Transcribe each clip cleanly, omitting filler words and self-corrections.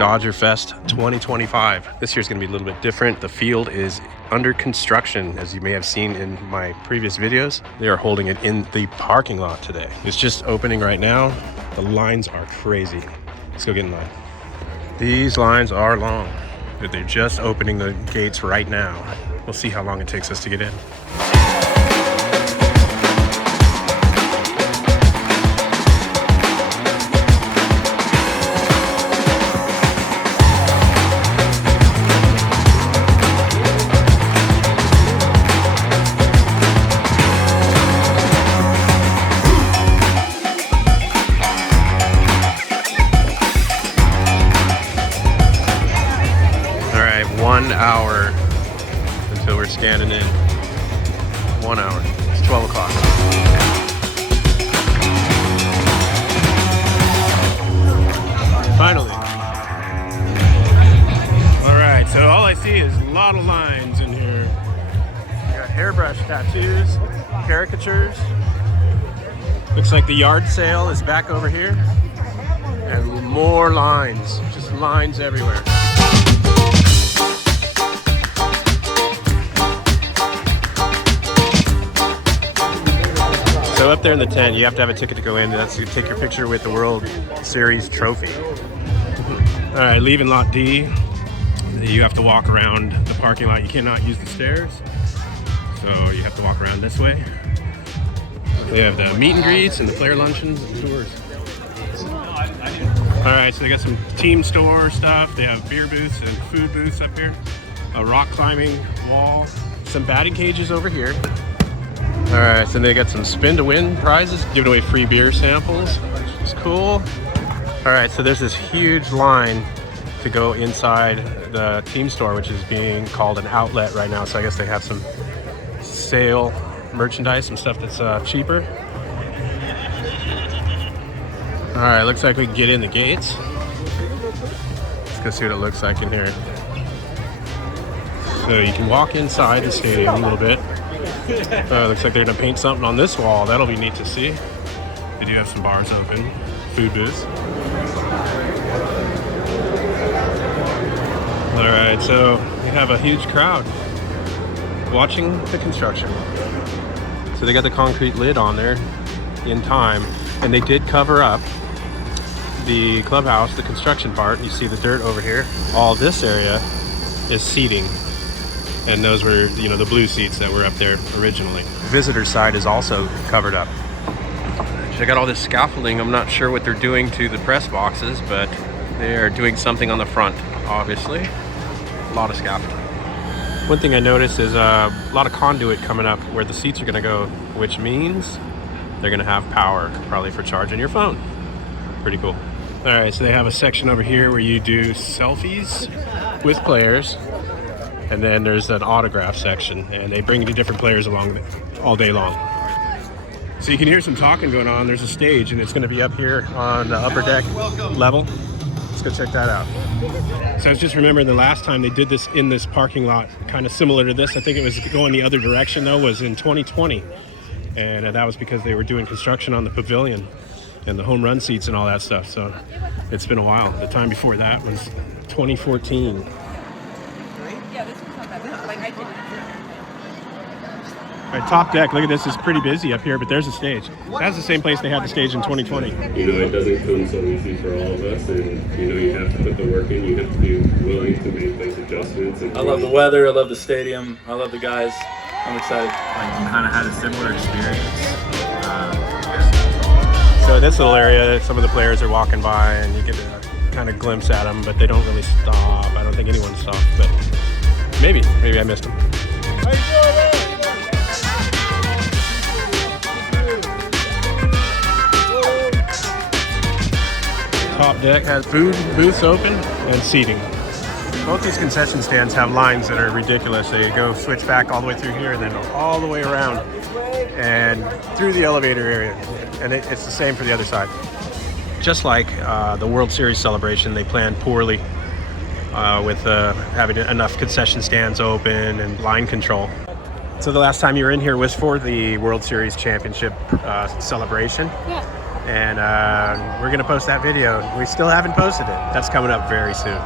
Dodger Fest 2025. This year's gonna be a little bit different. The field is under construction, as you may have seen in my previous videos. They are holding it in the parking lot today. It's just opening right now. The lines are crazy. Let's go get in line. These lines are long, but they're just opening the gates right now. We'll see how long it takes us to get in. Hour until we're scanning in. 1 hour. It's 12 o'clock. Finally. Alright, so all I see is a lot of lines in here. We got hairbrush tattoos, caricatures. Looks like the yard sale is back over here. And more lines. Just lines everywhere. So up there in the tent, you have to have a ticket to go in. That's to take your picture with the World Series trophy. All right, leaving lot D. You have to walk around the parking lot. You cannot use the stairs, so you have to walk around this way. They have the meet and greets and the player luncheons and tours. All right, so they got some team store stuff. They have beer booths and food booths up here. A rock climbing wall. Some batting cages over here. All right, so they got some spin to win prizes, giving away free beer samples, which is cool. All right, so there's this huge line to go inside the team store, which is being called an outlet right now. So I guess they have some sale merchandise, some stuff that's cheaper. All right, looks like we can get in the gates. Let's go see what it looks like in here. So you can walk inside the stadium a little bit. Looks like they're gonna paint something on this wall. That'll be neat to see. They do have some bars open, food booths. All right, so we have a huge crowd watching the construction. So they got the concrete lid on there in time, and they did cover up the clubhouse, the construction part. You see the dirt over here. All this area is seating. And those were, you know, the blue seats that were up there originally. The visitor side is also covered up. Check out all this scaffolding. I'm not sure what they're doing to the press boxes, but they are doing something on the front, obviously. A lot of scaffolding. One thing I noticed is a lot of conduit coming up where the seats are gonna go, which means they're gonna have power, probably for charging your phone. Pretty cool. All right, so they have a section over here where you do selfies with players. And then there's an autograph section, and they bring you different players along all day long. So you can hear some talking going on. There's a stage, and it's going to be up here on the upper deck level. Let's go check that out. So I was just remembering the last time they did this in this parking lot, kind of similar to this. I think it was going the other direction, though, was in 2020. And that was because they were doing construction on the pavilion and the home run seats and all that stuff. So it's been a while. The time before that was 2014. All right, top deck, look at this, it's pretty busy up here, but there's a stage. That's the same place they had the stage in 2020. You know, it doesn't come so easy for all of us, and you know, you have to put the work in, you have to be willing to make those adjustments. And I love the weather, I love the stadium, I love the guys, I'm excited. I kind of had a similar experience. So this little area, some of the players are walking by, and you get a kind of glimpse at them, but they don't really stop. I don't think anyone stopped, but maybe I missed them. Top deck has food booths open and seating. Both these concession stands have lines that are ridiculous. They go switch back all the way through here and then all the way around and through the elevator area. And it's the same for the other side. Just like the World Series celebration, they planned poorly with having enough concession stands open and line control. So the last time you were in here was for the World Series Championship celebration. Yeah. And we're going to post that video. We still haven't posted it. That's coming up very soon.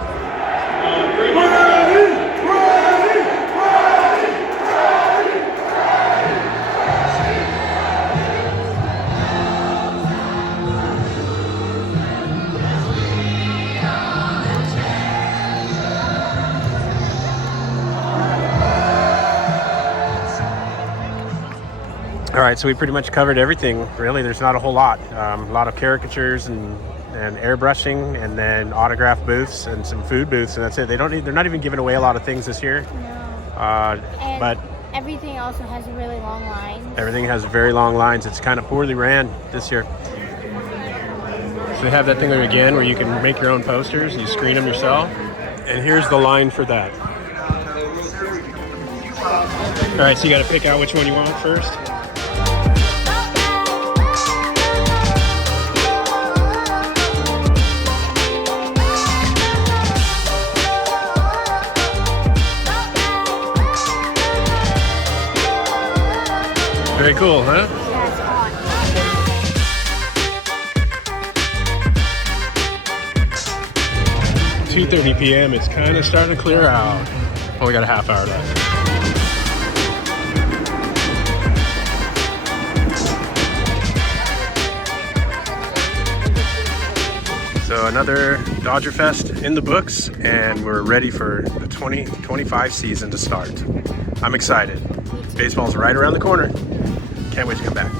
All right, so we pretty much covered everything. Really, there's not a whole lot. A lot of caricatures and airbrushing, and then autograph booths and some food booths, and that's it. They're not even giving away a lot of things this year. No. But everything also has really long lines. Everything has very long lines. It's kind of poorly ran this year. So they have that thing there again where you can make your own posters. You screen them yourself. And here's the line for that. All right, so you got to pick out which one you want first. Very cool, huh? That's hot. 2:30 p.m. It's kind of starting to clear out. Oh, we got a half hour left. So another Dodger Fest in the books, and we're ready for the 2025 season to start. I'm excited. Baseball's right around the corner. Can't wait to come back.